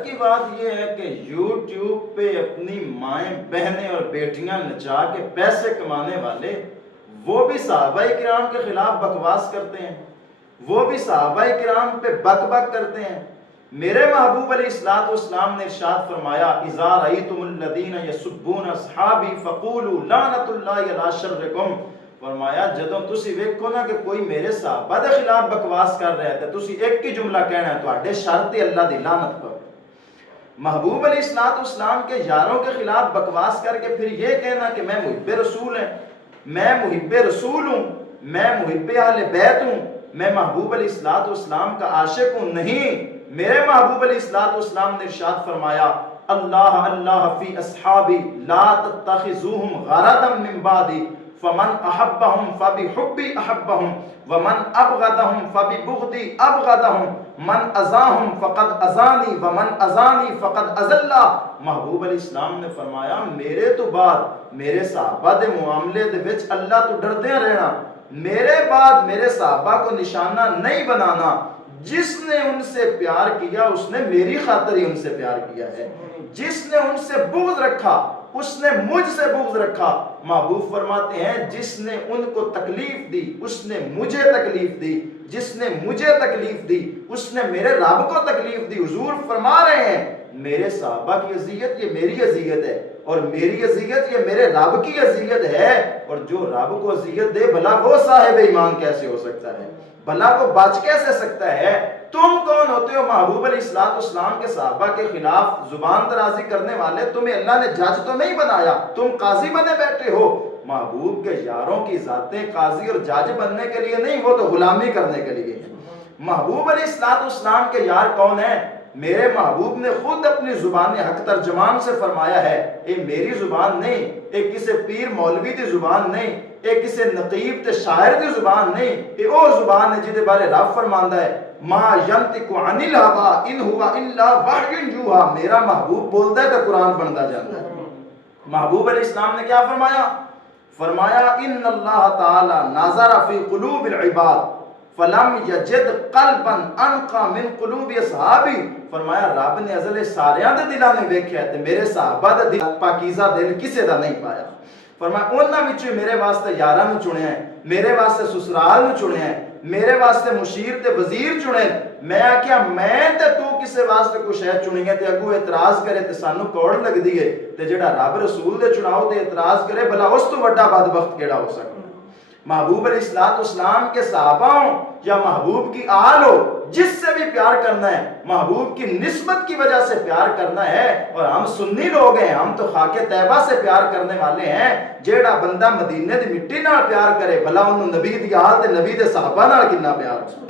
حیرت کی بات یہ ہے کہ یوٹیوب پہ اپنی مائیں بہنیں اور بیٹیاں نچا کے پیسے کمانے والے وہ بھی صحابہ کرام کے خلاف بکواس کرتے ہیں، وہ بھی صحابہ کرام پہ بک بک کرتے ہیں۔ میرے محبوب علیہ الصلوۃ والسلام نے ارشاد فرمایا اذا رأیتم الذین یسبون اصحابی فقولوا لعنۃ اللہ علی شرکم، فرمایا جدوں تسی ویکھو نا کہ کوئی میرے صحابہ دے خلاف بکواس کر رہا ہے تے تسی ایک ہی جملہ کہنا ہے تواڈے شر تے اللہ دی لعنت پاوے۔ محبوب علیہ الصلوۃ والسلام کے یاروں کے خلاف بکواس کر کے پھر یہ کہنا کہ میں محب رسول ہیں، میں محب رسول ہوں، میں محب اہل بیت ہوں، میں محبوب علیہ الصلوۃ والسلام کا عاشق ہوں، نہیں۔ میرے محبوب علیہ الصلوۃ والسلام نے ارشاد فرمایا اللہ اللہ فی اصحابی لا تتخذوہم غرضا من بعدی فمن احبہم فبحبی احبہم ومن ابغضہم فببغضی ابغضہم من اذاہم فقد اذانی ومن اذانی فقد اذلہ۔ محبوب علیہ السلام نے فرمایا میرے تو بعد میرے صحابہ دے معاملے دے وچ اللہ تو ڈردے رہنا، میرے بعد میرے صحابہ کو نشانہ نہیں بنانا، جس نے ان سے پیار کیا اس نے میری خاطر ہی ان سے پیار کیا ہے، جس نے ان سے بغض رکھا اس نے مجھ سے بغض رکھا۔ محبوب فرماتے ہیں جس نے ان کو تکلیف دی اس نے مجھے تکلیف دی، جس نے مجھے تکلیف دی اس نے میرے رب کو تکلیف دی۔ حضور فرما رہے ہیں میرے صحابہ کی اذیت یہ میری اذیت ہے، اور میری اذیت یہ میرے رب کی اذیت ہے، اور جو رب کو اذیت دے بھلا وہ صاحب ایمان کیسے ہو سکتا ہے، بھلا وہ بچ کیسے سکتا ہے؟ تم کون ہوتے ہو محبوب علیہ الصلوۃ والسلام کے صحابہ کے خلاف زبان درازی کرنے والے؟ تمہیں اللہ نے جج تو نہیں بنایا، تم قاضی بنے بیٹھے ہو۔ محبوب کے یاروں کی ذاتیں قاضی اور جج بننے کے لیے نہیں، وہ تو غلامی کرنے کے لیے ہیں۔ محبوب علیہ الصلوۃ والسلام کے یار کون ہیں؟ میرے محبوب نے خود اپنی زبان حق ترجمان سے فرمایا ہے اے میری زبان نہیں، اے کسی پیر مولوی دی زبان نہیں، اے کسی نقیب تے شاعر دی زبان نہیں، اے او زبان ہے جدے بارے رب فرماندا ہے ما ینطق عن الہوا ان ہوا الا وحی یوحا۔ میرا محبوب بولتا ہے تو قرآن بنتا جاتا ہے۔ محبوب علیہ السلام نے کیا فرمایا؟ فرمایا ان اللہ تعالی نظر فی قلوب العباد فلم یجد قلبا انقا من قلوب اصحابی۔ فرمایا رب نے ازل ساریاں دے دلاں نے ویکھیا تے میرے صحابہ دا دل پاکیزہ دل کسے دا نہیں پایا۔ فرمایا انہاں وچوں میرے واسطے یاراں نوں چنیا ہے، میرے واسطے سسرال نوں چنیا ہے، میرے واسطے مشیر تے وزیر چنے۔ میں آکھیا میں تے تو کسے واسطے کچھ ہے چنی ہے تے اگوں اعتراض کرے تے سانو کوڑ لگ دی ہے تے جڑا رب رسول دے چناؤ تے اعتراض کرے بھلا اس تو بڑا بدبخت کیڑا ہو سکتا؟ محبوب علیہ الصلوۃ والسلام کے صحابہ ہوں یا محبوب کی آل ہو، جس سے بھی پیار کرنا ہے محبوب کی نسبت کی وجہ سے پیار کرنا ہے۔ اور ہم سنی لوگ ہیں، ہم تو خاک طیبہ سے پیار کرنے والے ہیں۔ جیڑا بندہ مدینے دی مٹی نال پیار کرے بھلا انہوں نبی دی آل تے نبی دے صحابہ نال کتنا پیار ہو۔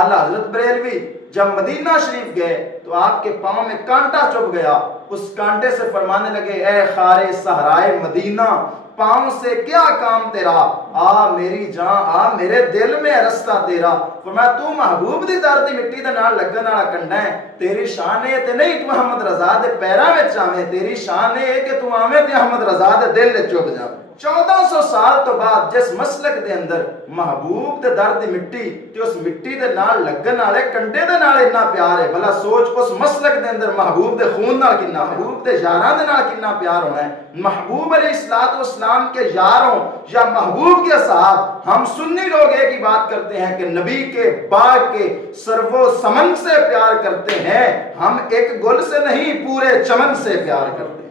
اعلیٰ حضرت بریلوی جب مدینہ شریف گئے تو آپ کے پاؤں میں کانٹا چبھ گیا، اس کانٹے سے فرمانے لگے اے خارے صحرائے مدینہ پاؤں سے کیا کام تیرا، آ میری جان آ میرے دل میں رستہ تیرا۔ فرمایا تو محبوب دی در دی مٹی دے نال لگن والا کنڈا ہے، تیری شان ہے تے نہیں تو احمد رضا دے پیراں وچ آویں، تیری شان ہے کہ تو آویں تے احمد رضا دے دل وچ چب جاویں۔ 1400 سال تو بعد جس مسلک دے اندر محبوب دے در دی مٹی تے اس مٹی دے نال لگن والے کنڈے دے نال اتنا پیار ہے، بھلا سوچ اس مسلک دے اندر محبوب دے خون نال کتنا، محبوب دے یاراں دے نال کتنا پیار ہونا ہے۔ محبوب علیہ الصلوۃ والسلام کے یاروں یا محبوب کے صاحب، ہم سنی لوگ ایک ہی بات کرتے ہیں کہ نبی کے باغ کے سرو و سمن سے پیار کرتے ہیں، ہم ایک گل سے نہیں پورے چمن سے پیار کرتے ہیں۔